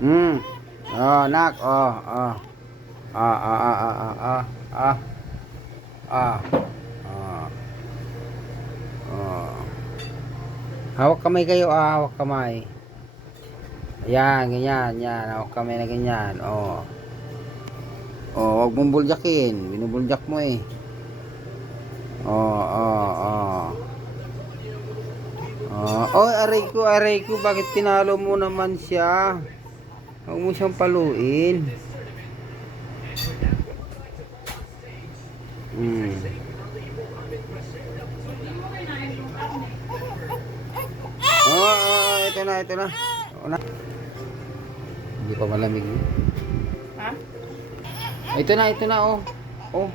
Hmm. Oh, nak. Oh, oh. Ah, ah, ah, ah, ah, ah. Ah. Ah. Ah. Oh. Hawak kamay kayo, ah. Hawak kamay. Ayan, ganyan, yan. Hawak kamay na ganyan. Oh. Oh, wag mong buljakin. Binubuljak mo eh. Oh, oh, oh. Oh, oh, aray ko, aray ko. Bakit tinalo mo naman siya? Huwag mo siyang paluin. Hmm. Oh, oh, ito na, ito na. Ito na. Hindi pa malamig. eh. Ha? Ito na, ito na, oh. Oh.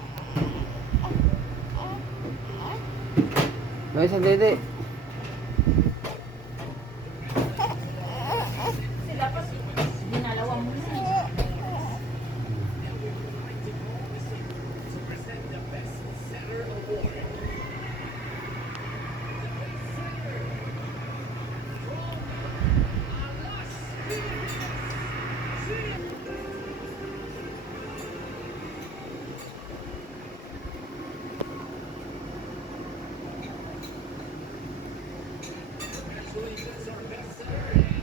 May isang dede. defense our best scenario.